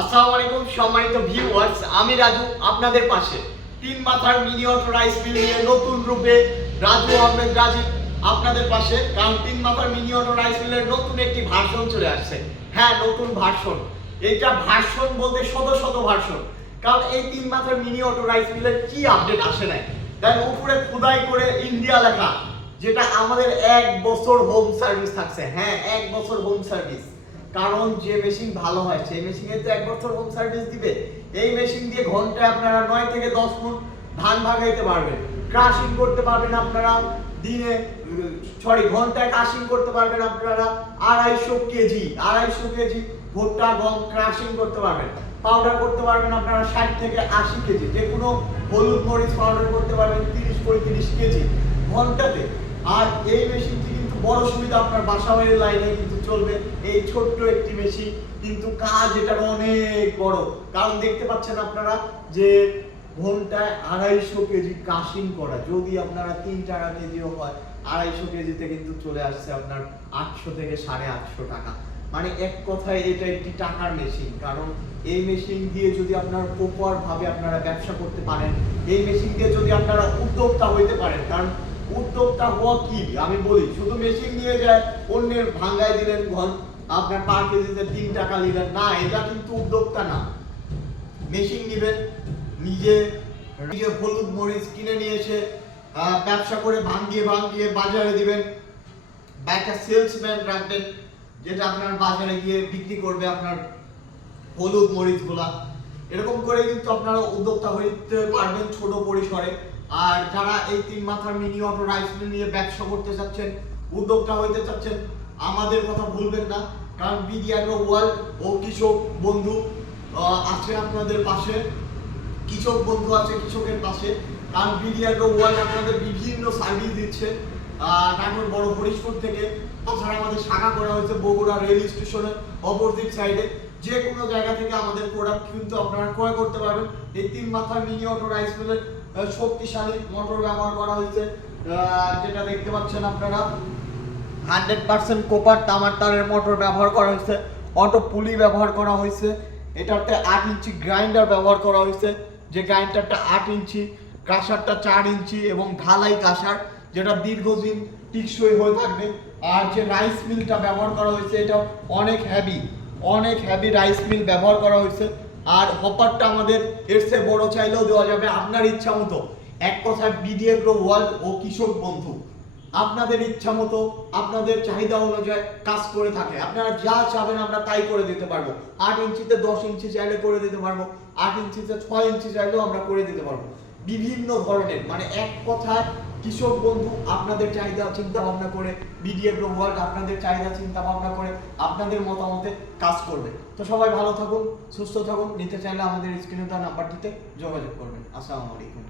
আসসালামু আলাইকুম, সম্মানিত ভিউয়ার্স আমি রাজু, আপনাদের পাশে। তিন মাথার মিনি অটো রাইস মিল নিয়ে নতুন রূপে রাজু আহমেদ রাজীব আপনাদের পাশে, কারণ তিন মাথার মিনি অটো রাইস মিলের নতুন একটি চলে আসছে। হ্যাঁ নতুন ভার্সন এইটা ভার্সন বলতে শত শত ভার্সন কারণ এই তিন মাথার মিনি অটো রাইস মিলের কি আপডেট আসে নাই? তাই উপরে খোদাই করে ইন্ডিয়া লেখা, যেটা আমাদের এক বছর হোম সার্ভিস থাকছে। হ্যাঁ এক বছর হোম সার্ভিস কারণ যে মেশিন ভালো হয়, সেই মেশিনে তো এক বছর হোম সার্ভিস দিবে। এই মেশিন দিয়ে ঘন্টায় আপনারা নয় থেকে দশ ফুট ধান ভাগাইতে পারবেন। ক্রাশিং করতে পারবেন আপনারা দিনে সরি ঘন্টায় ক্রাশিং করতে পারবেন আপনারা আড়াইশো কেজি আড়াইশো কেজি ভুট্টা, গম ক্রাশিং করতে পারবেন। পাউডার করতে পারবেন আপনারা ষাট থেকে আশি কেজি। যে কোনো হলুদ মরিচ পাউডার করতে পারবেন তিরিশ পঁয়ত্রিশ কেজি ঘন্টাতে। আর এই মেশিনটি বড় সুবিধা আপনার বাসা বাড়ির লাইনে কিন্তু চলবে। এই ছোট্ট একটি মেশিন কিন্তু কাজ এটার অনেক বড়। কারণ দেখতে পাচ্ছেন আপনারা যে ঘন্টায় আড়াইশো কেজি কাশিং করা। যদি আপনারা তিন টাকা কেজিও হয়, আড়াইশো কেজিতে কিন্তু চলে আসছে আপনার আটশো থেকে সাড়ে আটশো টাকা। মানে এক কথায় এটা একটি টাকার মেশিন। কারণ এই মেশিন দিয়ে যদি আপনার প্রপার ভাবে আপনারা ব্যবসা করতে পারেন, এই মেশিন দিয়ে যদি আপনারা উদ্যোক্তা হইতে পারেন, কারণ উদ্যোক্তা হওয়া কি? আমি বলি, শুধু মেশিন নিয়ে যায় অন্যের ভাঙ্গায় দিলেন ঘর আপনার পার কেজিতে তিন টাকা নিলেন। না, এটা কিন্তু উদ্যোক্তা না। মেশিন নিবেন, নিজে নিজে হলুদ মরিচ কিনে নিয়ে এসে ব্যবসা করে ভাঙ্গিয়ে ভাঙ্গিয়ে বাজারে দিবেন। বা একটা সেলসম্যান রাখবেন, যেটা আপনার বাজারে গিয়ে বিক্রি করবে আপনার হলুদ মরিচগুলা। এরকম করে কিন্তু আপনারা উদ্যোক্তা হইতে পারবেন ছোট পরিসরে। আর যারা এই তিন মাথার মিনি অটো রাইস মিল নিয়ে ব্যবসা করতে চাচ্ছেন, উদ্যোক্তা হইতে চাচ্ছেন, আমাদের কথা ভুলবেন না, কারণ বিডিআরও ওয়ার্ল্ড, ও কৃষক বন্ধু আছে আপনাদের পাশে, কৃষক বন্ধু আছে কৃষকের পাশে, কারণ বিডিআরও ওয়ার্ল্ড আপনাদের বিভিন্ন সার্ভিস দিচ্ছে নাটোর বড় হরিশপুর থেকে, তাছাড়া আমাদের শাখা করা হয়েছে বগুড়া রেল স্টেশনের অপোজিট সাইডে যে কোনো জায়গা থেকে আমাদের প্রোডাক্ট কিন্তু আপনারা ক্রয় করতে পারবেন। এই তিন মাথার মিনি অটো রাইস মিলের শক্তিশালী মোটর ব্যবহার করা হয়েছে। যেটা দেখতে পাচ্ছেন আপনারা হান্ড্রেড পার্সেন্ট কোপার তামার তারের মোটর ব্যবহার করা হয়েছে। অটো পুলি ব্যবহার করা হয়েছে। এটাতে আট ইঞ্চি গ্রাইন্ডার ব্যবহার করা হয়েছে। যে গ্রাইন্ডারটা আট ইঞ্চি কাঁসারটা চার ইঞ্চি এবং ঢালাই কাঁসার যেটা দীর্ঘদিন টিকসই হয়ে থাকবে। আর যে রাইস মিলটা ব্যবহার করা হয়েছে এটা অনেক হ্যাভি অনেক হ্যাভি রাইস মিল ব্যবহার করা হয়েছে। আর হপারটা আমাদের এর চেয়ে বড় চাইলেও দেওয়া যাবে আপনার ইচ্ছা মতো। এক কথায় বিডিএগ্রো ওয়ার্ল্ড ও কৃষক বন্ধু। আপনাদের ইচ্ছা মতো, আপনাদের চাহিদা অনুযায়ী কাজ করে থাকে। আপনারা যা চাবেন আমরা তাই করে দিতে পারব। আট ইঞ্চিতে দশ ইঞ্চি চাইলে করে দিতে পারব। আট ইঞ্চিতে ছয় ইঞ্চি চাইলেও আমরা করে দিতে পারব। বিভিন্ন ধরনের মানে এক কথায় কৃষক বন্ধু, আপনাদের চাহিদা চিন্তা ভাবনা করে বিডিএফ ওয়ার্ল্ড আপনাদের চাহিদা চিন্তা ভাবনা করে আপনাদের মতামতে কাজ করবে। তো সবাই ভালো থাকুন, সুস্থ থাকুন, নিতে চাইলে আমাদের স্ক্রিনে দেওয়া নাম্বারটিতে যোগাযোগ করবেন। আসসালামু আলাইকুম।